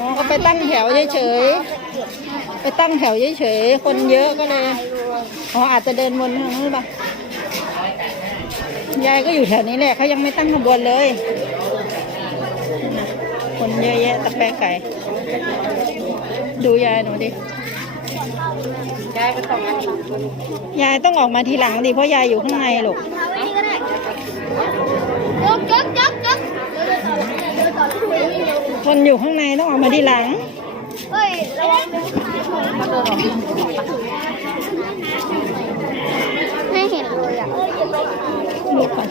อ๋อก็ไปตั้งแถวเฉยๆไปตั้งแถวเฉยๆคนเยอะก็เลยอ๋ออาจจะเดินวนทางนู้นหรือเปล่ายายก็อยู่แถวนี้แหละเขายังไม่ตั้งขบวนเลยนะคนเยอะแยะตะแปะไก่ ดูยายหนูดิยายไปต่อกันยายต้องออกมาทีหลังดิเพราะยายอยู่ข้างในลูกเอาไว้นี่ก็ คนอยู่ข้างในต้องออกมาทีหลัง เฮ้ยระวังไม่เห็นเลยอะดูก่อน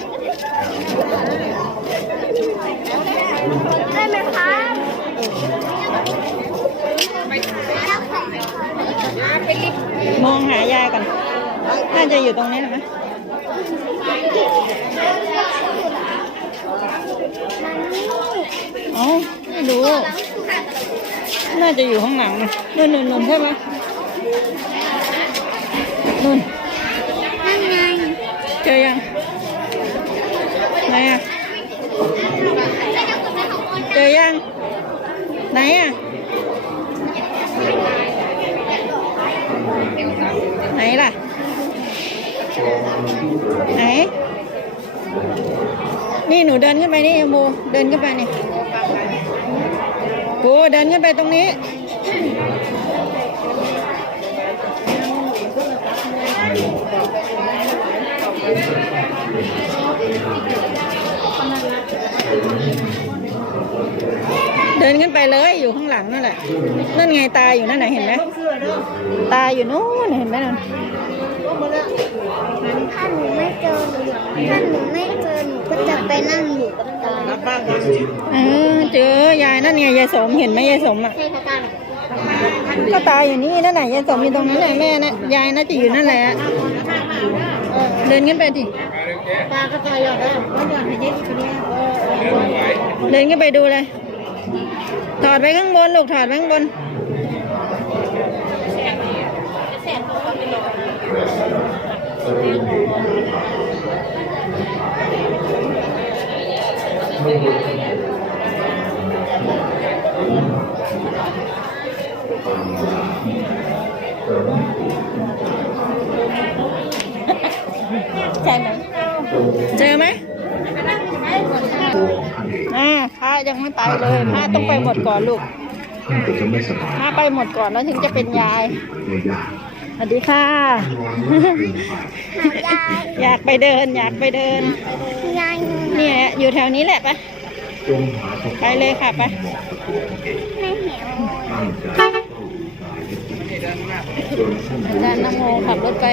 ได้ไหมคะมองหายายก่อนน่าจะอยู่ตรงนี้นะ อ๋อไม่รู้ น่าจะอยู่ข้างหลังนะนู่นนู่นนู่นใช่ไหมนู่นนั่นไงเจอยังไหนอะเจอยังไหนอะไหนล่ะไหนนี่หนูเดินขึ้นไปนี่โมเดินขึ้นไปนี่ โอ้เดินขึ้นไปตรงนี้ เดินขึ้นไปเลยอยู่ข้างหลังนั่นแหละ นั่นไงตาอยู่นั่นไหนเห็นไหมตาอยู่นู้นเห็นไหมนั่นถ้าหนูไม่เจอถ้าหนูไม่เจอหนูก็จะไปนั่งอยู่กับ ตาเออเจอยายนั่นไงยายสมเห็นไหมยายสมอะใช่ค่ะตาก็ตาอยู่นี่นั่นแหละยายสมอยู่ตรงนั้นแหละแม่นะยายน่าจะอยู่นั่นแหละเดินขึ้นไปดิตาก็ตายหยอดแล้วหยอดไปยึดคนนี้เดินขึ้นไปดูเลยถอดไปข้างบนลูกถอดไปข้างบน ใช่ไหมเจอไหมอ่าพระยังไม่ไปเลยพระต้องไปหมดก่อนลูกท่านก็จะไม่สบายพระไปหมดก่อนแล้วถึงจะเป็นยายในยากสวัสดีค่ะ อยากไปเดิน อยากไปเดินยาย เนี่ยอยู่แถวนี้แหละปะจงหาสไปเลยค่ะไปไม่เห็นตั้งใจจนท่านอาจารย์นโมขับรถไป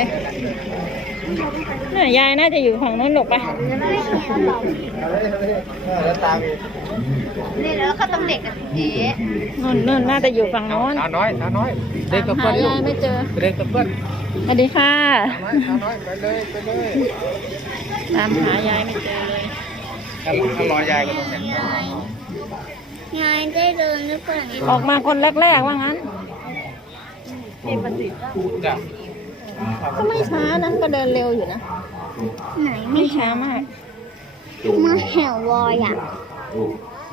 น่ะยายน่าจะอยู่ฝั่งนู้นหลบไปไม่เห็นหรอกนี่แล้วก็ต้องเด็กกับเจ๊นู่นนู่นน่าจะอยู่ฝั่งโน้นตาน้อยตาน้อย เด็กกับหาเพื่อนลูยายกไม่เจอ เด็กกับเพื่อนสวัสดีค่ะตาน้อยตาน้อยไปเลยไปเลย ตามหายายไม่เจอเลย ถ้าถ้ารอยายกันตรงเนี้ยยายได้เดินหรือเปล่าออกมาคนแรกๆว่างั้นจ้ะก็ไม่ช้านะก็เดินเร็วอยู่นะ ไหนไม่ช้ามาก มาแหววอยอะ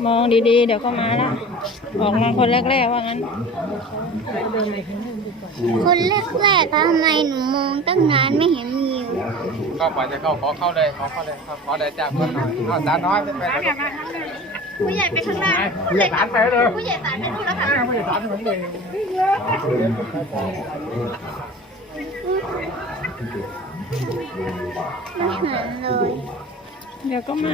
มองดีๆ เดี๋ยวก็มาละออกมาคนแรกๆว่างั้น คนแรกๆทำไมหนูมองตั้งนานไม่เห็นมีอยู่ เข้าไปจะเข้าขอเข้าเลยขอเข้าเลยขอได้จากเพื่อนหน่อยเอาตาน้อยไปไปเลยผู้ใหญ่ไปข้างหน้าผู้ใหญ่สารไปเลยผู้ใหญ่สารไปนู่นแล้วค่ะผู้ใหญ่สารไปเลยไม่เห็นเลยเดี๋ยวก็มา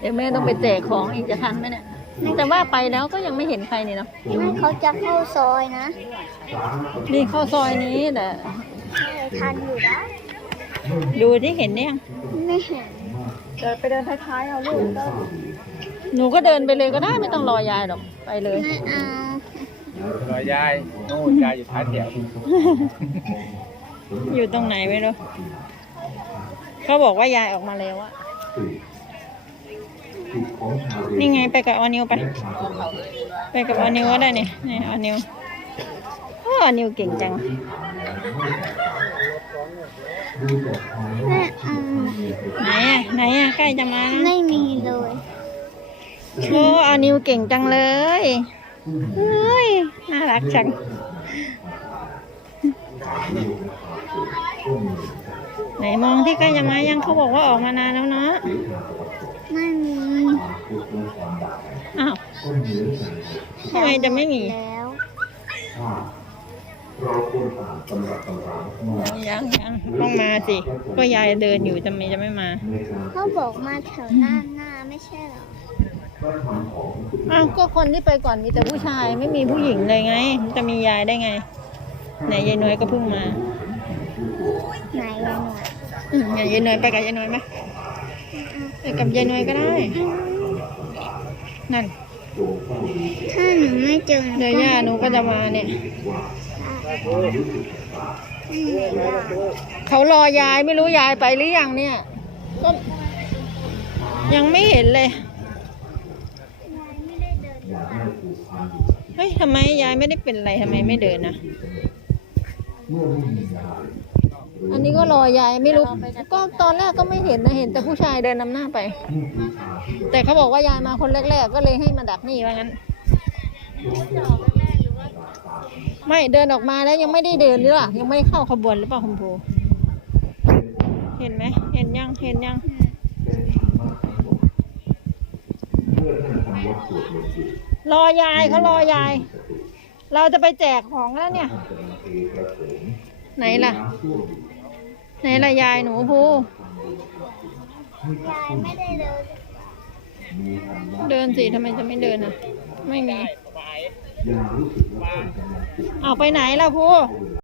เดี๋ยวแม่ต้องไปแจกของอีกจะทันไหมเนี่ย แต่ว่าไปแล้วก็ยังไม่เห็นใครนี่เนาะไม่เขาจะเข้าซอยนะนี่เข้าซอยนี้แต่ทันอยู่นะดูที่เห็นเนี่ยงไม่เห็นจะไปเดินท้ายๆเอาลูกหนูก็เดินไปเลยก็ได้ไม่ต้องรอยายหรอกไปเลยไม่เอารอยายโน่นยายอยู่ท้ายแถวอยู่ตรงไหนไม่รู้เขาบอกว่ายายออกมาแล้วอะ นี่ไงไปกับออนิวไป ไปกับออนิวก็ได้เนี่ยนี่ออนิวอ้อออนิวเก่งจังไม่เอาไหนอะไหนอะใกล้จะมาแล้วไม่มีเลยโอ้อานิวเก่งจังเลยเฮ้ยน่ารักจังไหนมองที่ใกล้ยังไงยังเขาบอกว่าออกมานานแล้วเนาะไม่มี อ้าวทำไมจะไม่มีแล้วเราควรอ่านตำรับตำรามายังยังต้องมาสิก็ยายเดินอยู่ทำไมจะไม่มาในการเขาบอกมาแถวหน้าหน้าไม่ใช่เหรอพระธรรมของอ้าวก็คนที่ไปก่อนมีแต่ผู้ชายไม่มีผู้หญิงเลยไง จะมียายได้ไง ไหนยายน้อยก็เพิ่งมาไหนยายหน่อยอืมยายน้อยไปกับยายน้อยไหมไปกับยายน้อยก็ได้ นั่น ถ้าหนูไม่เจอเดี๋ยวย่าหนูก็จะมาเนี่ยไม่มีแล้วเขารอยายไม่รู้ยายไปหรือยังเนี่ย ก็ยังไม่เห็นเลยยายไม่ได้เดินอย่าได้ผูกพันอยู่เฮ้ยทำไมยายไม่ได้เป็นอะไรทำไมไม่เดินนะเมื่ อันนี้ก็รอยายไม่รู้ก็ตอนแรกก็ไม่เห็นนะเห็นแต่ผู้ชายเดินนำหน้าไป แต่เขาบอกว่ายายมาคนแรก ๆ ก็เลยให้มาดักนี่ว่างั้น ไม่เดินออกมาแล้วยังไม่ได้เดินหรือเปล่ายังไม่เข้าขบวนหรือเปล่าคุณครูเห็นไหมเห็นยังเห็นยังรอยยายเขารอยาย เราจะไปแจกของแล้วเนี่ย ไหนล่ะ ไหนล่ะยายหนูภูยายไม่ได้เดินมีธรรมะเดินสิทำไมจะไม่เดินอะ ไม่มีอย่ารู้สึกว่าท่านกำลังปลุกเอาไปไหนล่ะภูเข้าเวลา